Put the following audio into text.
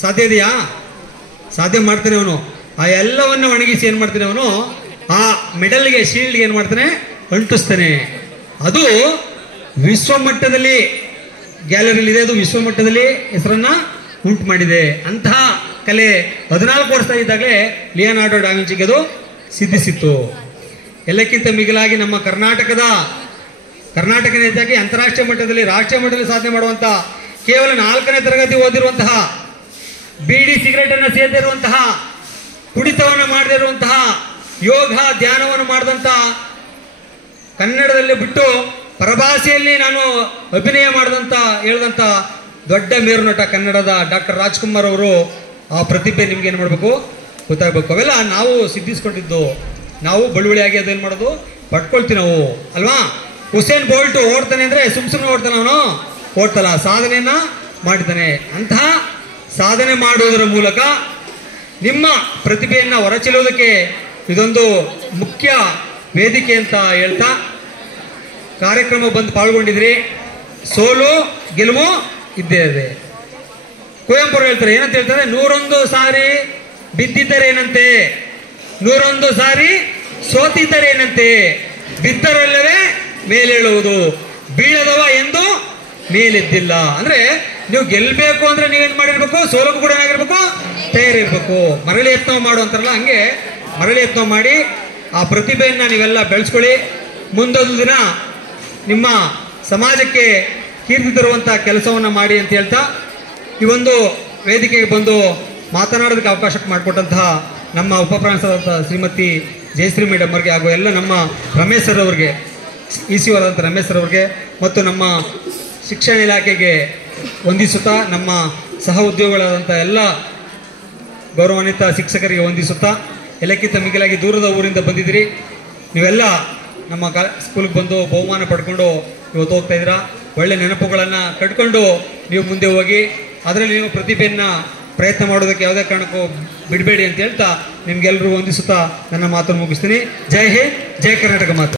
ಸಾಧ್ಯ ಇದೆಯಾ? ಸಾಧ್ಯ ಮಾಡ್ತಾನೆ ಅವನು. ಆ ಎಲ್ಲವನ್ನ ಒಣಗಿಸಿ ಏನು ಮಾಡ್ತಾನೆ ಅವನು, ಆ ಮೆಡಲ್ಗೆ, ಶೀಲ್ಡ್ಗೆ ಏನು ಮಾಡ್ತಾನೆ, ಅಂಟಿಸ್ತಾನೆ. ಅದು ವಿಶ್ವಮಟ್ಟದಲ್ಲಿ ಗ್ಯಾಲರಿಲಿದೆ, ಅದು ವಿಶ್ವಮಟ್ಟದಲ್ಲಿ ಹೆಸರನ್ನ ಉಂಟು ಮಾಡಿದೆ. ಅಂತಹ ಕಲೆ 14 ವರ್ಷ ಇದ್ದಾಗಲೇ ಲಿಯೋನಾರ್ಡೋ ಡಾ ವಿಂಚಿಗೆ ಅದು ಸಿದ್ಧಿಸಿತ್ತು. ಎಲ್ಲಕ್ಕಿಂತ ಮಿಗಿಲಾಗಿ ನಮ್ಮ ಕರ್ನಾಟಕದ ಹೆಚ್ಚಾಗಿ ಅಂತಾರಾಷ್ಟ್ರೀಯ ಮಟ್ಟದಲ್ಲಿ, ರಾಷ್ಟ್ರೀಯ ಮಟ್ಟದಲ್ಲಿ ಸಾಧನೆ ಮಾಡುವಂಥ, ಕೇವಲ 4ನೇ ತರಗತಿ ಓದಿರುವಂತಹ, ಬೀಡಿ ಸಿಗರೇಟ್ ಅನ್ನು ಸೇದಿರುವಂತಹ, ಕುಡಿತವನ್ನು ಮಾಡದಿರುವಂತಹ, ಯೋಗ ಧ್ಯಾನವನ್ನು ಮಾಡಿದಂಥ, ಕನ್ನಡದಲ್ಲಿ ಬಿಟ್ಟು ಪರಭಾಷೆಯಲ್ಲಿ ನಾನು ಅಭಿನಯ ಮಾಡಿದಂಥ ಹೇಳಿದಂಥ ದೊಡ್ಡ ಮೇರುನಟ ಕನ್ನಡದ ಡಾಕ್ಟರ್ ರಾಜ್ಕುಮಾರ್ ಅವರು. ಆ ಪ್ರತಿಭೆ ನಿಮ್ಗೆ ಏನು ಮಾಡಬೇಕು, ಗೊತ್ತಾಗಬೇಕು. ಅವೆಲ್ಲ ನಾವು ಸಿದ್ಧಿಸ್ಕೊಂಡಿದ್ದು, ನಾವು ಬಳುವಳಿಯಾಗಿ ಅದೇನು ಮಾಡೋದು, ಪಡ್ಕೊಳ್ತೀವಿ ನಾವು ಅಲ್ವಾ. ಹುಸೇನ್ ಬೋಲ್ಟ್ ಓಡ್ತಾನೆ ಅಂದರೆ ಸುಮ್ಮನೆ ಓಡ್ತಾನೆ, ಅವನು ಓಡ್ತಲ್ಲ, ಸಾಧನೆಯನ್ನ ಮಾಡಿದ್ದಾನೆ. ಅಂತಹ ಸಾಧನೆ ಮಾಡುವುದರ ಮೂಲಕ ನಿಮ್ಮ ಪ್ರತಿಭೆಯನ್ನು ಹೊರಚೆಲ್ಲುವುದಕ್ಕೆ ಇದೊಂದು ಮುಖ್ಯ ವೇದಿಕೆ ಅಂತ ಹೇಳ್ತಾ, ಕಾರ್ಯಕ್ರಮ ಬಂದು ಪಾಲ್ಗೊಂಡಿದ್ರಿ. ಸೋಲು ಗೆಲುವು ಇದ್ದೇ ಇದೆ. ಕುವೆಂಪು ಹೇಳ್ತಾರೆ, ಏನಂತ ಹೇಳ್ತಾರೆ, 101 ಸಾರಿ ಬಿದ್ದಿದ್ದರೇನಂತೆ, 101 ಸಾರಿ ಸೋತಿದ್ದರೇನಂತೆ, ಬಿದ್ದರಲ್ಲವೇ ಮೇಲೇಳುವುದು, ಬೀಳದವ ಎಂದು ಮೇಲೆದ್ದಿಲ್ಲ. ಅಂದ್ರೆ ನೀವು ಗೆಲ್ಲಬೇಕು ಅಂದ್ರೆ ನೀವೇನ್ ಮಾಡಿರ್ಬೇಕು, ಸೋಲಕ್ಕೂ ಕೂಡ ಏನಾಗಿರ್ಬೇಕು, ತಯಾರಿರ್ಬೇಕು. ಮರಳಿ ಯತ್ನ ಮಾಡು ಅಂತಾರಲ್ಲ, ಹಂಗೆ ಮರಳಿ ಯತ್ನ ಮಾಡಿ ಆ ಪ್ರತಿಭೆಯನ್ನ ನೀವೆಲ್ಲ ಬೆಳೆಸ್ಕೊಳ್ಳಿ. ಮುಂದೊಂದು ದಿನ ನಿಮ್ಮ ಸಮಾಜಕ್ಕೆ ಕೀರ್ತಿ ತರುವಂತ ಕೆಲಸವನ್ನ ಮಾಡಿ ಅಂತ ಹೇಳ್ತಾ, ಈ ಒಂದು ವೇದಿಕೆಗೆ ಬಂದು ಮಾತನಾಡೋದಕ್ಕೆ ಅವಕಾಶ ಮಾಡಿಕೊಟ್ಟಂತಹ ನಮ್ಮ ಉಪಪ್ರಾಂಶದ ಶ್ರೀಮತಿ ಜಯಶ್ರೀ ಮೇಡಮ್ ಅವರಿಗೆ, ಹಾಗೂ ಎಲ್ಲ ನಮ್ಮ ರಮೇಶ್ ಸರ್ ಅವರಿಗೆ, EC ಆದಂಥ ರಮೇಶ್ ಸರ್ ಅವರಿಗೆ, ಮತ್ತು ನಮ್ಮ ಶಿಕ್ಷಣ ಇಲಾಖೆಗೆ ವಂದಿಸುತ್ತಾ, ನಮ್ಮ ಸಹ ಉದ್ಯೋಗಿಗಳಾದಂಥ ಎಲ್ಲ ಗೌರವಾನ್ವಿತ ಶಿಕ್ಷಕರಿಗೆ ವಂದಿಸುತ್ತಾ, ಎಲ್ಲಕ್ಕಿಂತ ಮಿಗಿಲಾಗಿ ದೂರದ ಊರಿಂದ ಬಂದಿದ್ದೀರಿ, ನೀವೆಲ್ಲ ನಮ್ಮ ಸ್ಕೂಲ್ಗೆ ಬಂದು ಬಹುಮಾನ ಪಡ್ಕೊಂಡು ಇವತ್ತು ಹೋಗ್ತಾ ಇದ್ದೀರಾ. ಒಳ್ಳೆ ನೆನಪುಗಳನ್ನು ಕಟ್ಕೊಂಡು ನೀವು ಮುಂದೆ ಹೋಗಿ ಅದರಲ್ಲಿ ನೀವು ಪ್ರತಿಭೆಯನ್ನು ಪ್ರಯತ್ನ ಮಾಡೋದಕ್ಕೆ ಯಾವುದೇ ಕಾರಣಕ್ಕೂ ಬಿಡಬೇಡಿ ಅಂತ ಹೇಳ್ತಾ ನಿಮ್ಗೆಲ್ಲರೂ ವಂದಿಸುತ್ತಾ ನನ್ನ ಮಾತನ್ನು ಮುಗಿಸ್ತೀನಿ. ಜೈ ಹಿಂದ್, ಜೈ ಕರ್ನಾಟಕ ಮಾತು.